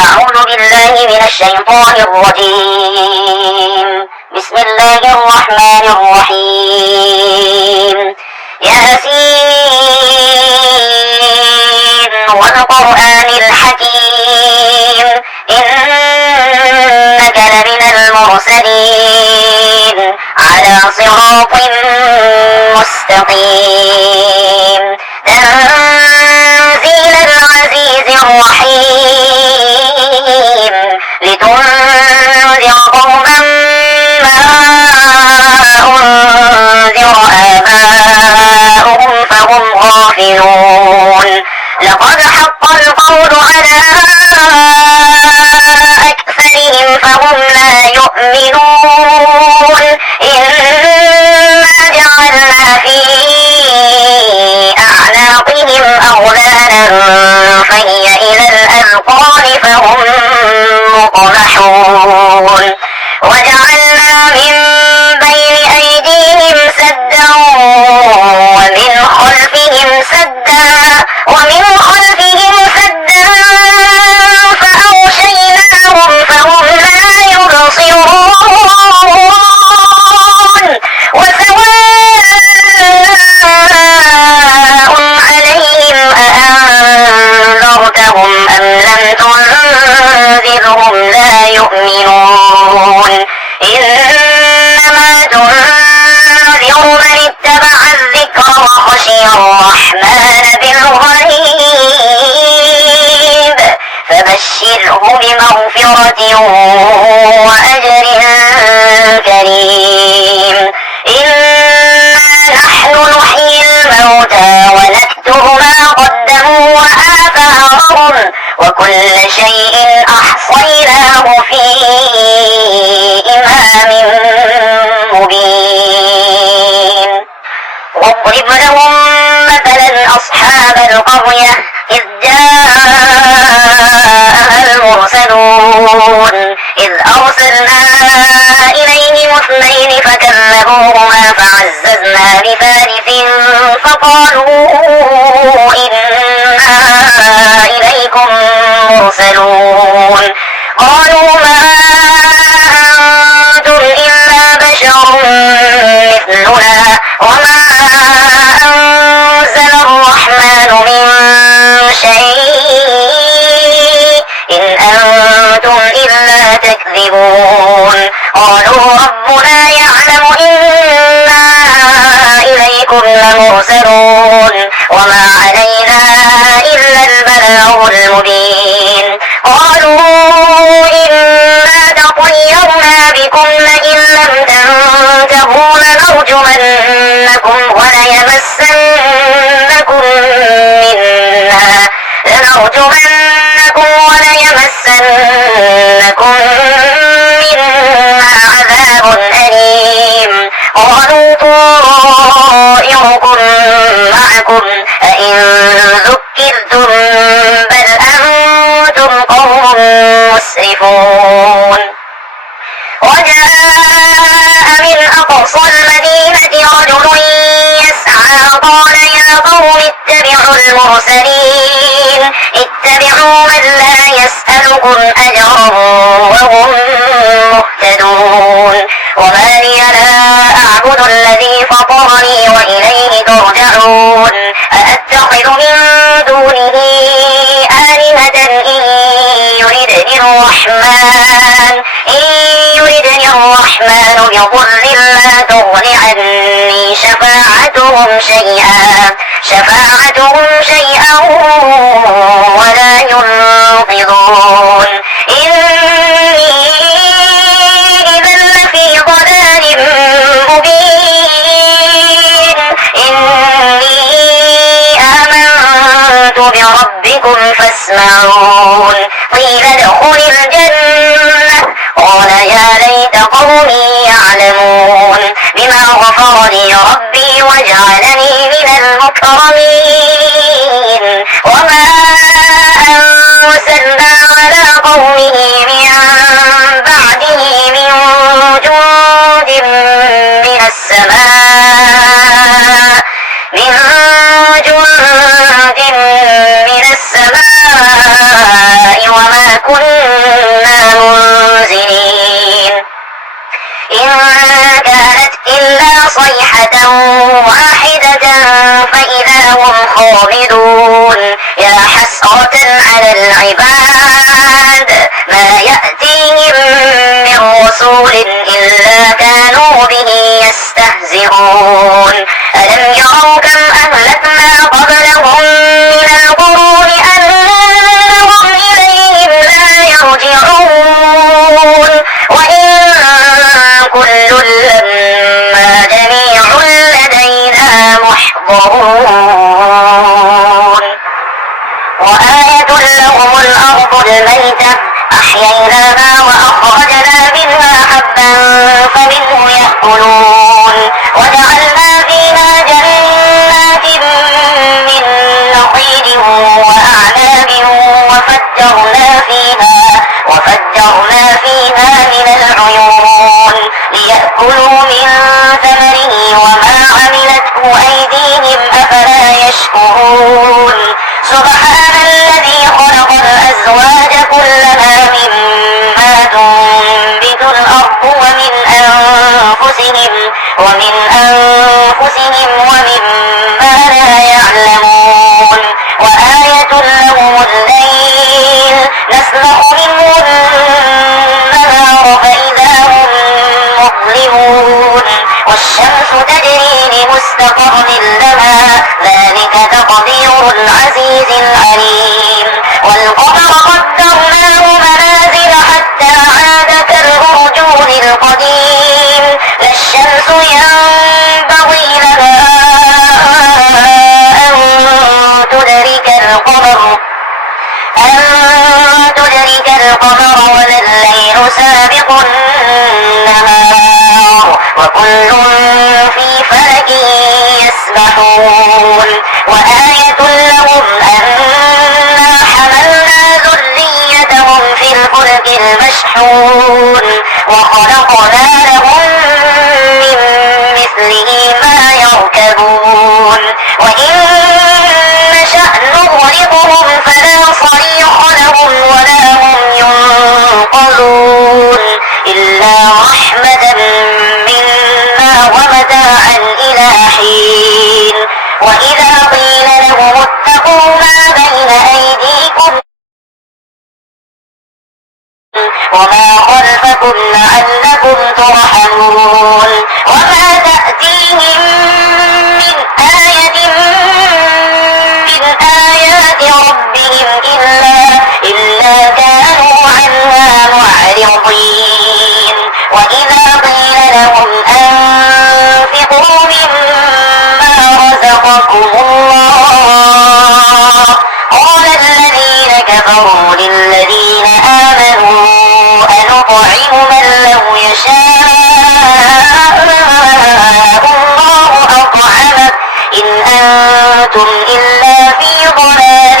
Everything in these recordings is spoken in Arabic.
أعوذ بالله من الشيطان الرجيم. بسم الله الرحمن الرحيم. ياسين والقرآن الحكيم إنك لمن المرسلين على صراط مستقيم تنزيل العزيز الرحيم لتنذر قوما ما أنذر آباؤهم فهم غافلون. لقد حق القول على أكثرهم فهم لا يؤمنون. إنا جعلنا في أعناقهم أغلالا فهي إلى الأذقان فهم مقمحون. وجعلنا من بين أيديهم سدا ومن خلفهم سدا فأغشيناهم فهم لا يبصرون. وسواء عليهم أأنذرتهم أم لم تنذرهم لا يؤمنون. إنما تنذر من اتبع الذكر وخشي الرحمن بالغيب فبشره بمغفرة وأجر كريم. إنا نحن نحيي الموتى ونكتب ما قدموا وآثارهم وكل شيء أحصيناه في إمام مبين. واضرب لهم مثلا أصحاب القرية إذ جاءها المرسلون إذ أرسلنا إليهم اثنين فكذبوهما فعززنا بثالث فقالوا إنا إليكم مرسلون. قالوا ما أنتم إلا بشر مثلنا وما أنزل الرحمن من شيء إن أنتم إلا تكذبون. قالوا ربنا يعلم إنا إليكم لمرسلون وما علينا إلا البلاغ المبين. قالوا إنا تطيرنا بكم لئن لم تنتهوا لنرجمنكم وليمسنكم منا عذاب أليم. قالوا طائركم معكم أئن ذكرتم بل أنتم قوم مسرفون. وجاء من أقصى المدينة رجل يسعى قال يا قوم اتبعوا المرسلين اتبعوا من لا يسألكم أجرا وهم مهتدون. وما لي لا أعبد الذي فطرني وإليه ترجعون. أأتخذ من دونه آلهة إن يردني الرحمن بضر لا تغن عني شفاعتهم شيئا ولا ينقذون. إني إذا لفي ضلال مبين. إني آمنت بربكم فاسمعون. قيل ادخل الجنة قال يا ليت قومي يعلمون بما غفر لي ربي وجعلني من المكرمين. وما أرسلنا على قومه من بعده من جند من السماء وما كنا صيحة واحدة فإذا هم خامدون يا حسرة على العباد ما يأتيهم من رسول إلا كانوا به يستهزئون ألم يروا كم أهلكنا قبلهم من القرون أنهم إليهم لا يرجعون وإن كل لما جميع لدينا محضرون وآية لهم الأرض الميتة أحييناها وأخرجنا منها حبا فمنه يأكلون وجعلنا فيها جنات من نخيل وأعناب وفجرنا فيها من العيون ليأكلوا من ثمره وما عملته أيديهم أفلا يشكرون سبحان الذي خلق الأزواج كلها مما تنبت الأرض ومن أنفسهم ومما لا يعلمون وآية لهم الليل نسلخ منه النهار فإذا هم مظلمون والشمس تجري لمستقر لها ذلك تقدير العزيز العليم والقمر قدرناه منازل حتى عاد كالأرجون القديم لا الشمس ينبغي لها أن تدرك القمر ولا الليل سابق النهار وكل في فلك يسبحون وآية لهم أنا حملنا ذريتهم في الفلك المشحون وخلقنا لهم من مثله ما يركبون وإن نشأ نغرقهم فلا صريخ لهم ولا هم ينقذون إلا رحمة منا ومتاعا إلى حين وإذا قيل لهم اتقوا ما بين أيديكم وما خلفكم لعلكم ترحمون وما تأتيهم من آية من آيات ربهم إلا كانوا عنها معرضين وإذا قيل لهم أنفقوا مما رزقكم الله قال الذين كفروا للذين آمنوا أنطعم من لو يشاء الله أطعمه إن أنتم إلا في ضلال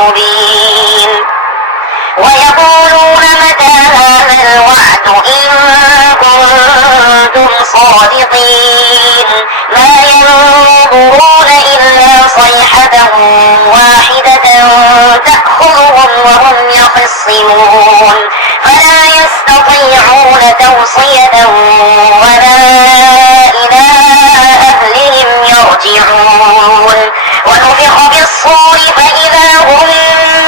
مبين ويقولون متى هذا الوعد إن كنتم صادقين ما ينظرون إلا صيحة واحدة تأخذهم وهم يخصمون فلا يستطيعون توصية ولا إلى أهلهم يرجعون ونفخ بالصور فإذا هم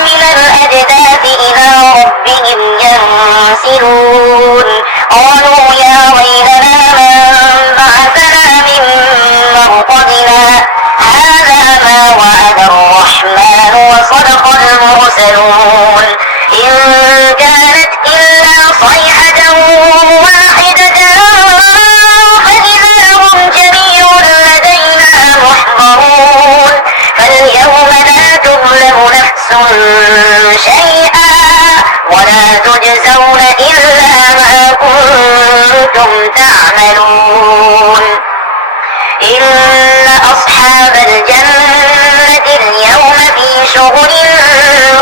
من الأجداث إلى ربهم ينسلون قالوا يا ويلنا من بعثنا من مرقدنا هذا ما وعد الرحمن وصدق المرسلون إن كانت إلا صيحة واحدة فإذا هم جميع لدينا محضرون فاليوم لا تظلم نفس شيئا ولا تجزون إلا ما كنتم تعملون إن أصحاب الجنة اليوم في شغل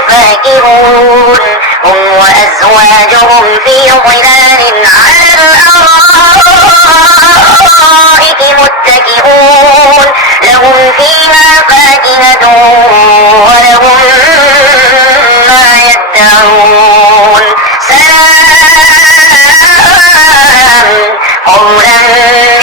فاكهون هم وأزواجهم في ظلال على الأرائك متكئون لهم فيها فاكهة ولهم ما يدعون سلام قولا من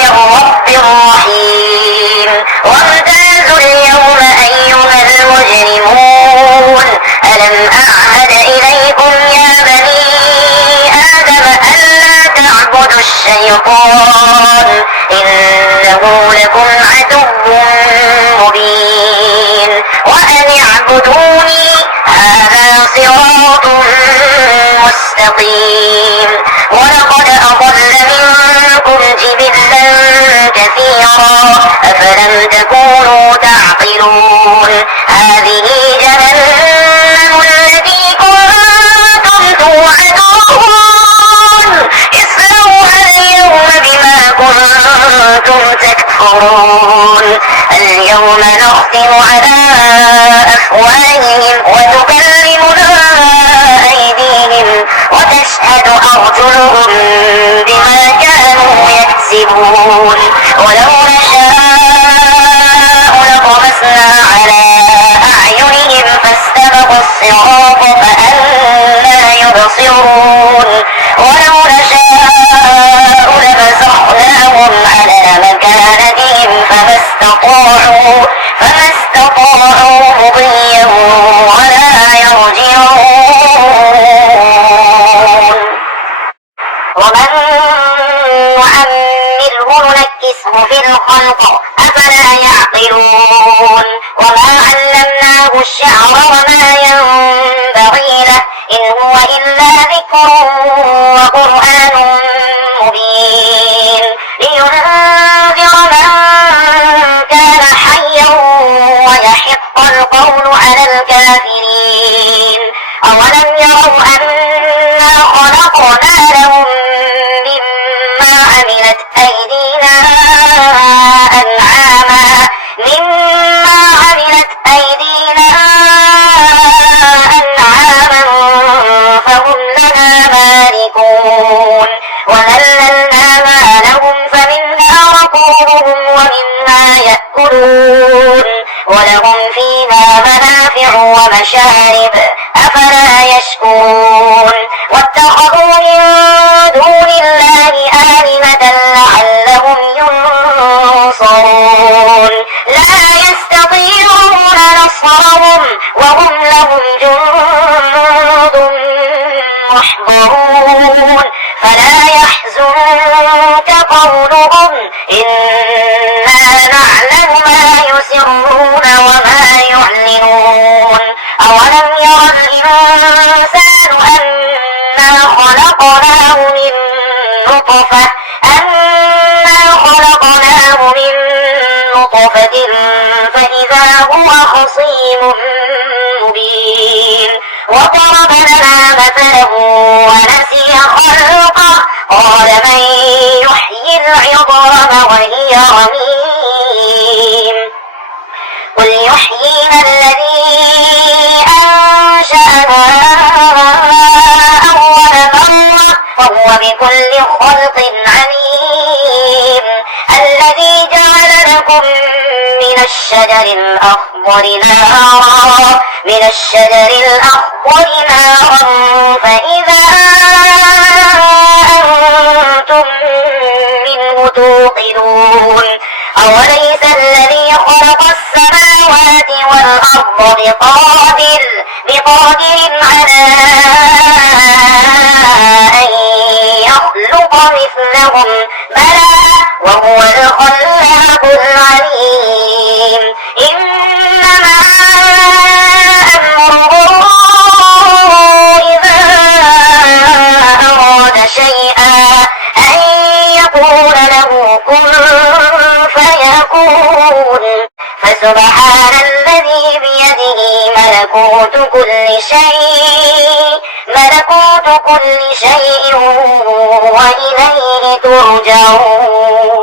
الشيطان إنه لكم عدو مبين وأن اعبدوني هذا صراط مستقيم ولقد أضل منكم جبلا كثيرا أفلم تكونوا تعقلون هذه جهنم التي كنتم توعدون اصلوها اليوم بما كنتم تكفرون اليوم نختم على أفواههم وتكلمنا أيديهم وتشهد أرجلهم بما كانوا يكسبون ولو نشاء لطمسنا على أعينهم فاستبقوا الصراط فأنى يبصرون ولو نشاء لمسخناهم على مكانتهم فما استطاعوا مضيا ولا يرجعون ومن نعمره ننكسه في الخلق أفلا يعقلون وما علمناه الشعر وما ينبغي له إن هو إلا ذكر وقرآن مبين لينذر من كان حيا ويحق القول على الكافرين أولم يروا أنا خلقنا لهم مما عملت أيدينا أنعاما فهم لها مالكون وذللناها لهم فمنها ركوبهم ومنها يأكلون ولهم فيها منافع ومشارب أفلا يشكرون واتخذوا من دون الله آلهة لعلهم ينصرون لا يستطيعون نصرهم وهم لهم جند محضرون فلا يحزنك قولهم إنا نعلم ما يسرون وما يعلنون أولم ير الإنسان أنا خلقناه من نطفة فإذا هو خصيم مبين وضرب لنا مثلا ونسي خلقه قال من يحيي العظام وهي رميم قل يحييها الذي أنشأها أول مرة وهو بكل خلق عليم الذي جعل لكم من الشجر الأخضر نارا فإذا أنتم منه توقدون أوليس الذي خلق السماوات والأرض بقادر على أن يخلق مثلهم بلى وهو الخلاق العليم إنما أمره إذا أراد شيئا أن يقول له كن فيكون فسبحان الذي بيده ملكوت كل شيء وإليه ترجعون